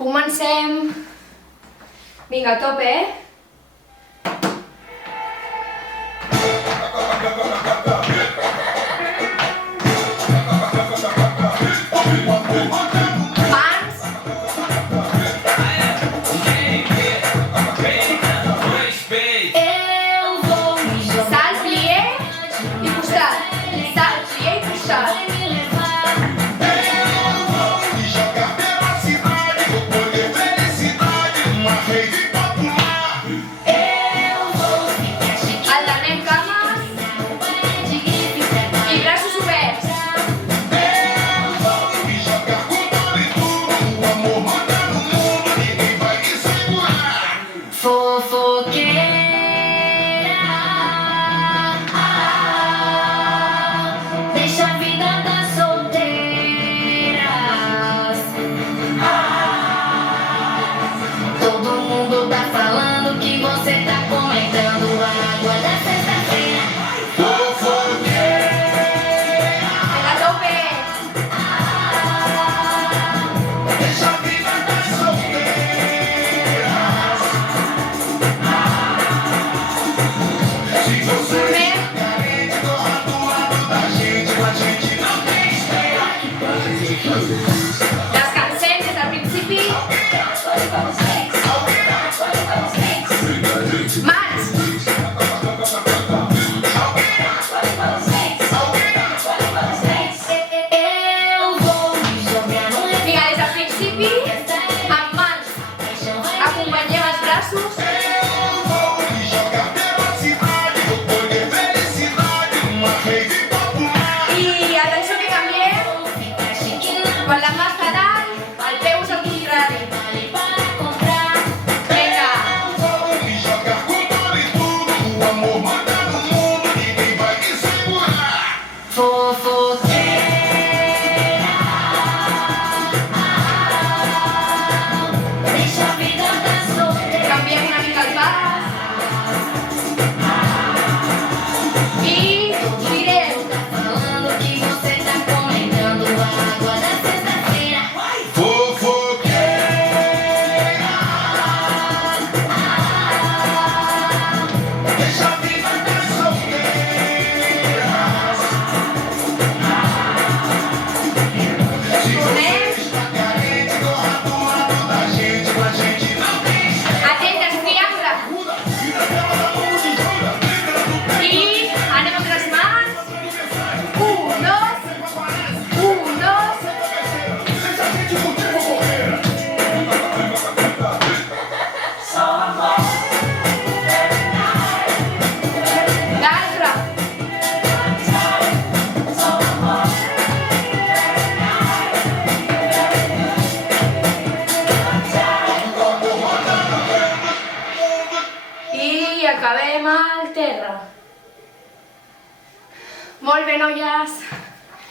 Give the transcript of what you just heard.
Comencem. Vinga, a tope, Mans. Eu vou me jogar. Salt, plié e puxar. Salt, plié e puxar. Alternem cames i braços oberts. Fofoqueira, deixa a vida das solteiras. Todo mundo tá falando que você tá comentando a água da sexta-feira. Pega teu pé. Deixa a vida das solteiras. Se você Primeiro, é carente, corra do lado da gente, com a gente não tem espera. les cançons al principi. Mans. Eu vou me jogar. Vinga, des del principi, amb mans. Acompanyem els braços. Eu vou me jogar pela cidade, vou colher felicidade, uma rave popular. I atenció que canviem. Quan la mà està dalt, el peu és al contrari. Vinga. Vou me jogar com tudo e tudo, o amor manda no mundo, ninguém vai me segurar. Fofoqueira, deixa a vida das solteiras. Canviem una mica el pas. I girem. Falando que você tá comentando a água da sexta-feira. Fofoqueira, deixa a vida das solteiras. Se você está carente, corra do lado da gente, com a gente não tem espera. Atentes, triangle. Vida dela na mão de jura, lembra do pé. I anem amb les mans. 1, 2. 1, 2. Deixa a gente curtir fofoqueira. L'altra. I acabem al terra. Molt bé, noies.